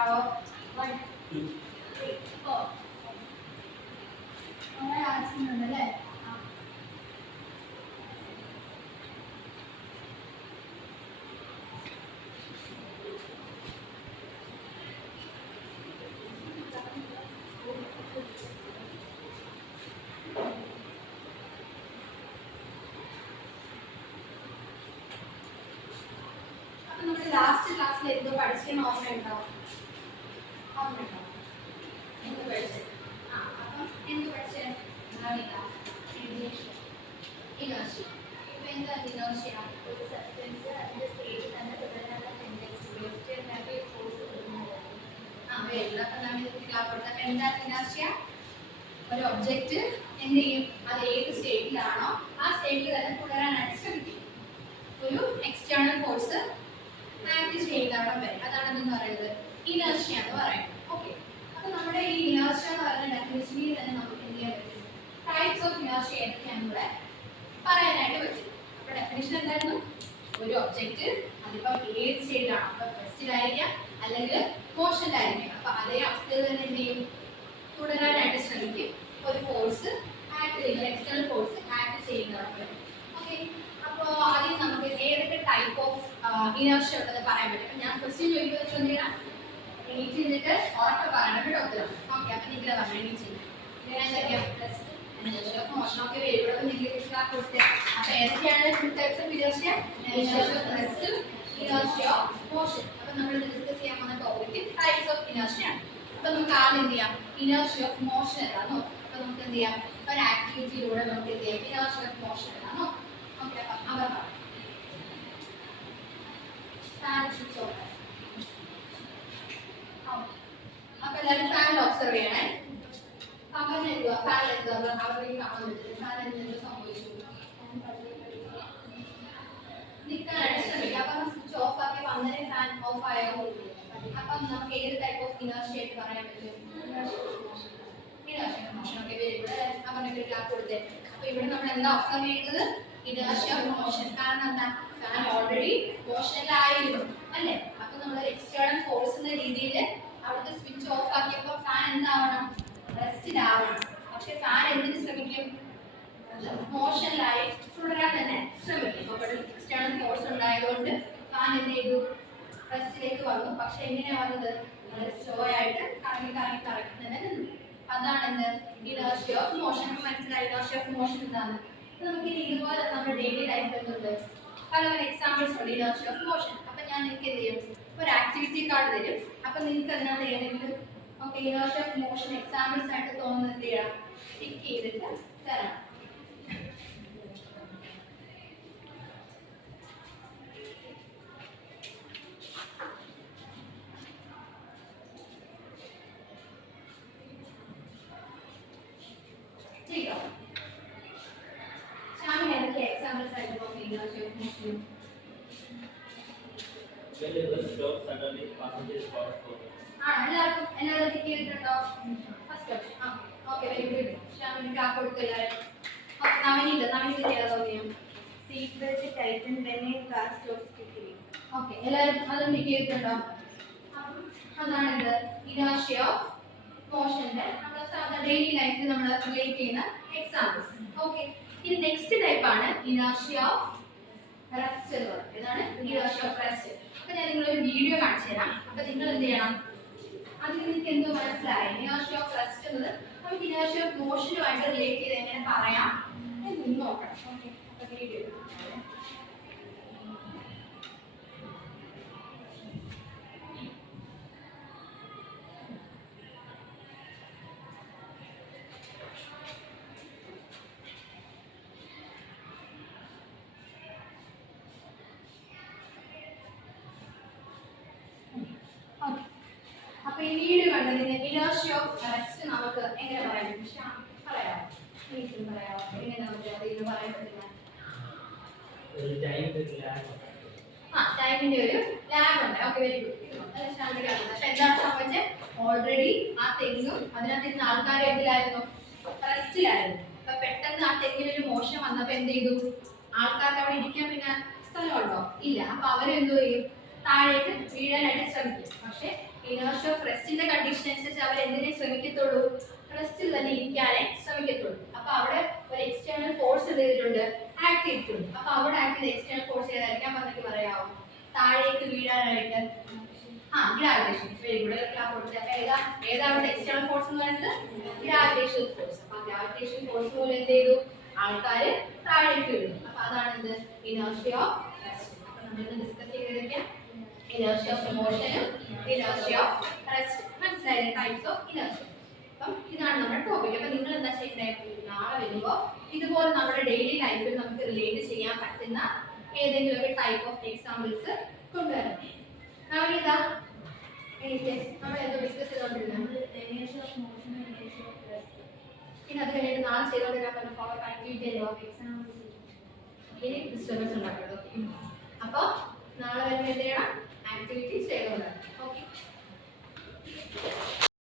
പറയാവോ? 1 2 3 4 അങ്ങനെ ആവശ്യമുണ്ട് അല്ലേ? ലാസ്റ്റ് ക്ലാസ്സിൽ എന്തോ പഠിച്ചെന്ന് ഓർമ്മയുണ്ടോ? ഓർമ്മയുണ്ടോ? എന്ത് പഠിച്ചത്? അപ്പം എന്ത് പഠിച്ചത്? ഇനേർഷ്യ. ഇപ്പൊ എന്താ ഇനേർഷ്യ? ഒരു സബ്സ്റ്റൻസ് അതിന്റെ സ്റ്റേറ്റിൽ തന്നെ തുടരാനുള്ള ടെൻഡൻസി ഉപയോഗിച്ച് ഫോഴ്സ് കൊടുക്കുന്നത്. എന്താ ഇനേർഷ്യ? ഒരു ഒബ്ജക്റ്റ് എന്ത് ചെയ്യും? അത് ഏത് സ്റ്റേറ്റിലാണോ ആ സ്റ്റേറ്റിൽ തന്നെ തുടരാനായിട്ട് ശ്രമിക്കും. ഒരു എക്സ്റ്റേണൽ ഫോഴ്സ് ആക്ട് ചെയ്യുന്നവിടെ വരെ അതാണ് എന്തെന്ന് പറയുന്നത് ഇനേർഷ്യ എന്ന് പറയുന്നത്. ഓക്കെ, അപ്പൊ നമ്മുടെ ഈ ഇനേർഷ്യ എന്ന് പറയുന്ന ഡെഫിനിഷനിൽ തന്നെ നമുക്ക് എന്ത് ചെയ്യാൻ പറ്റും? ടൈപ്സ് ഓഫ് ഇനേർഷ്യ ഏതൊക്കെയാണെന്ന് ഇവിടെ പറയാനായിട്ട് പറ്റും. അപ്പൊ ഡെഫിനിഷൻ എന്തായിരുന്നു? ഒരു ഒബ്ജക്റ്റ് അതിപ്പോ ഏത് സ്റ്റേറ്റിലാണ്, അപ്പൊ റെസ്റ്റിലായിരിക്കാം അല്ലെങ്കിൽ മോഷനിലായിരിക്കാം. അപ്പൊ അതേ അവസ്ഥയിൽ തന്നെ എന്ത് ചെയ്യും? തുടരാനായിട്ട് ശ്രമിക്കും. ഒരു ഫോഴ്സ് ആക്ട് ചെയ്യുന്ന എക്സ്റ്റേണൽ ഫോഴ്സ് ആക്ട് ചെയ്യുന്നവിടെ വരെ. ഓക്കെ, അപ്പോൾ ആദ്യം നമുക്ക് ഏതൊക്കെ ടൈപ്പ് ഓഫ് ഇനേർഷ്യ ഉണ്ടെന്ന് പറയാൻ പറ്റും. ഞാൻ ക്വസ്റ്റ്യൻ ചോദിക്കുന്നത് എന്തിനാണ്? എണീറ്റ് നിന്നിട്ട് ഉറക്കെ പറയണം കേട്ടോ ഉത്തരം. ഓക്കെ, അപ്പൊ നിങ്ങൾ പറഞ്ഞു എണീറ്റ് മോഷണമൊക്കെ വരുമ്പോഴും നിങ്ങൾ കൊടുത്തത്. അപ്പൊ ഏതൊക്കെയാണ് two types of inertia? Inertia of motion. അപ്പൊ നമ്മൾ ഡിസ്കസ് ചെയ്യാൻ പോകുന്ന ടോപ്പിക് ടൈപ്സ് ഓഫ് ഇനേർഷ്യ ആണ്. അപ്പൊ നമുക്ക് ആദ്യം എന്ത് ചെയ്യാം? ഇനേർഷ്യ ഓഫ് മോഷൻ എന്താണോ? അപ്പൊ നമുക്ക് എന്ത് ചെയ്യാം? ഒരു ആക്ടിവിറ്റിയിലൂടെ നമുക്ക് എന്ത് ചെയ്യാം? ഇനേർഷ്യ ഓഫ് മോഷൻ എന്താണോ? ഓക്കെ, അപ്പൊ അവർ അപ്പൊ എല്ലാവരും ഫാനിൽ ഒബ്സർവ് ചെയ്യണേ. ഫാൻ എന്തുവാ? ഫാൻ എന്തുവാ? അവർക്ക് കാണാൻ പറ്റും. ഫാൻ എന്തെങ്കിലും സംഭവിച്ചു നിൽക്കാനായിട്ട് ശ്രമിക്കുക. അപ്പൊ സ്വിച്ച് ഓഫ് ആക്കി വന്നതിന് ഫാൻ ഓഫ് ആയോ? അപ്പൊ നമുക്ക് ഏത് ടൈപ്പ് ഓഫ് ഇനേർഷ്യ ആയിട്ട് പറയാൻ പറ്റും? Inertia motion. ഓക്കെ, ഇവിടെ അവനൊക്കെ ക്ലാസ് കൊടുത്തേ. അപ്പൊ ഇവിടെ നമ്മൾ എന്താ ഒബ്സർവ് ചെയ്യുന്നത്? Inertia of motion. കാരണം എന്താ? ഫാൻ ഓൾറെഡി മോഷനിലായിരുന്നു അല്ലേ? അപ്പൊ നമ്മൾ എക്സ്റ്റേണൽ ഫോഴ്സ് എന്ന രീതിയിൽ അവിടുത്തെ സ്വിച്ച് ഓഫ് ആക്കിയപ്പോൾ ഫാൻ എന്താവണം? റെസ്റ്റിലാവണം. പക്ഷെ ഫാൻ എന്തിനു ശ്രമിക്കും? മോഷനിലായി തുടരാൻ തന്നെ ശ്രമിക്കും. അപ്പോൾ എക്സ്റ്റേണൽ ഫോഴ്സ് ഉണ്ടായതുകൊണ്ട് ഫാൻ എന്ത് ചെയ്തു? റെസ്റ്റിലേക്ക് വന്നു. പക്ഷെ എങ്ങനെയാ വന്നത്? സ്ലോ ആയിട്ട് കറങ്ങി തന്നെ നിന്നു. അതാണ് എന്ത്? Inertia of motion. മനസ്സിലായി ഇനേർഷ്യ ഓഫ് മോഷൻ എന്താണ്? നമുക്ക് ഇതുപോലെ നമ്മുടെ ഡെയിലി ലൈഫിൽ എന്തുണ്ട്? പല എക്സാമ്പിൾസ് ഉണ്ട് ഇനേർഷ്യ ഓഫ് മോഷൻ. അപ്പൊ ഞാൻ നിങ്ങൾക്ക് എന്ത് ചെയ്യും? ഒരു ആക്ടിവിറ്റി കാർഡ് തരും. അപ്പൊ നിങ്ങൾക്ക് അതിനകത്ത് ഏതെങ്കിലും okay inertia of motion examples ആയിട്ട് തോന്നുന്നത് എന്ത് ചെയ്യണം? ടിക്ക് ചെയ്തിട്ട് തരാം. എക്സാമ്പിൾസ് ആയിട്ട് നോക്കി inertia of motion. When the bus stops suddenly, passengers stop for. എല്ലാവർക്കും ടിക്ക് ചെയ്തിട്ടുണ്ടോ? First option. Okay, very good. ശ്യാമിന് ക്ലാപ്പ് കൊടുത്തില്ല. നവനീത് ഏതാ തോന്നിയോ? Seat belt tighten when a car stops quickly. Okay, എല്ലാവരും അതും ടിക്ക് ചെയ്തിട്ടുണ്ടോ? അതാണ് ഇത് ഇനേർഷ്യ ഓഫ് മോഷന്റെ നമ്മുടെ സാധാരണ ഡെയിലി ലൈഫിൽ നമ്മൾ റിലേറ്റ് ചെയ്യുന്ന എക്സാമ്പിൾസ്. ഓക്കെ, ഇനി നെക്സ്റ്റ് ടൈപ്പ് ആണ് ഇനേർഷ്യ ഓഫ് റെസ്റ്റ് എന്ന് പറയുന്നത്. ഇതാണ് ഇനേർഷ്യ ഓഫ് റെസ്റ്റ്. അപ്പൊ ഞാൻ നിങ്ങളൊരു വീഡിയോ കാണിച്ചു തരാം. അപ്പൊ നിങ്ങൾ എന്ത് ചെയ്യണം? അതിൽ നിങ്ങൾക്ക് എന്തോ മനസ്സിലായി? ഇനേർഷ്യ ഓഫ് റെസ്റ്റ് എന്നത് നമുക്ക് ഇനേർഷ്യ ഓഫ് മോഷനുമായിട്ട് റിലേറ്റ് ചെയ്ത് എങ്ങനെ പറയാം എന്ന് നോക്കണം. ഓക്കെ, അപ്പൊ വീഡിയോ ഈ വീഡിയോ കണ്ടതിന് ഇനേർഷ്യ ഓഫ് റെസ്റ്റ് നമുക്ക് എങ്ങനെ പറയാൻ പറ്റും? പറയാമോ? എങ്ങനെ നമുക്ക് അതിന് പറയാൻ പറ്റുന്ന? ടൈമിന്റെ ഒരു ലാഗ് ഉണ്ട്. Okay, very good. പക്ഷെ എന്താണ് സംഭവിച്ചത്? ഓൾറെഡി ആ തെങ്ങും അതിനകത്ത് ആൾക്കാർ എന്തിലായിരുന്നു? റെസ്റ്റിലായിരുന്നു. അപ്പൊ പെട്ടെന്ന് ആ തെങ്ങിനൊരു മോശം വന്നപ്പോ എന്ത് ചെയ്തു? ആൾക്കാർക്ക് അവിടെ ഇരിക്കാൻ പിന്നെ സ്ഥലമുണ്ടോ? ഇല്ല. അപ്പൊ അവരെന്തോ ചെയ്യും? താഴേക്ക് വീഴാനായിട്ട് ശ്രമിക്കും. പക്ഷെ ഇനേർഷ്യ ഓഫ് റെസ്റ്റിന്റെ കണ്ടീഷൻ അനുസരിച്ച് അവർ എന്തിനെ ശ്രമിക്കത്തുള്ളൂ, റെസ്റ്റിൽ തന്നെ ഇരിക്കാനേ ശ്രമിക്കത്തുള്ളൂ. അപ്പൊ അവിടെ ഒരു എക്സ്റ്റേണൽ ഫോഴ്സ് എന്ത് ചെയ്തിട്ടുണ്ട്, ആക്ട് ചെയ്തിട്ടുണ്ട്. അപ്പൊ അവിടെ ആക്ട് ചെയ്ത എക്സ്റ്റേണൽ ഫോഴ്സ് ഏതായിരിക്കാം പറഞ്ഞിട്ട് പറയാമോ, താഴേക്ക് വീഴാനായിട്ട് ഗ്രാവിറ്റേഷൻ. വെരി ഗുഡ്, ക്ലാപ്പ് കൊടുത്തത്. അപ്പൊ ഏതാ അവിടെ എക്സ്റ്റേണൽ ഫോഴ്സ് എന്ന് പറയുന്നത്, ഗ്രാവിറ്റേഷൻ ഫോഴ്സ്. അപ്പൊ ഗ്രാവിറ്റേഷൻ ഫോഴ്സ് പോലെ എന്ത് ചെയ്തു, ആൾക്കാര് താഴേക്ക് വീഴുന്നു. അപ്പൊ അതാണ് എന്ത്, ഇനേർഷ്യ ഓഫ് റെസ്റ്റ്. അപ്പൊ നമ്മൾ ഡിസ്കസ് ചെയ്തതൊക്കെ ഇനേർഷ്യ ഓഫ് മോഷനും ഇനേർഷ്യ ഓഫ് റെസ്റ്റ്. മനസ്സിലായില്ലേ, ടൈപ്സ് ഓഫ് ഇനേർഷ്യ. അപ്പം ഇതാണ് നമ്മുടെ ടോപ്പിക്. അപ്പൊ നിങ്ങൾ എന്താ ചെയ്യേണ്ടത്, നാളെ വരുമ്പോൾ ഇതുപോലെ നമ്മുടെ ഡെയിലി ലൈഫിൽ നമുക്ക് റിലേറ്റ് ചെയ്യാൻ പറ്റുന്ന ഏതെങ്കിലും ഒരു ടൈപ്പ് ഓഫ് എക്സാമ്പിൾസ് കൊണ്ടുവരണം. നമ്മളിതാ നമ്മൾ എന്തോ ഡിസ്കസ് ചെയ്തോണ്ടിരുന്നത്, inertia of motion and inertia of rest. പിന്നെ അത് കഴിഞ്ഞിട്ട് നാളെ ചെയ്തോണ്ടിരുന്ന പവർ ആക്ടിവിറ്റിയല്ലോ, Examples. ഇനി ഡിസ്റ്റർബൻസ് ഉണ്ടാക്കരുത്. അപ്പോൾ നാളെ വരുമ്പോൾ എന്ത് ചെയ്യണം,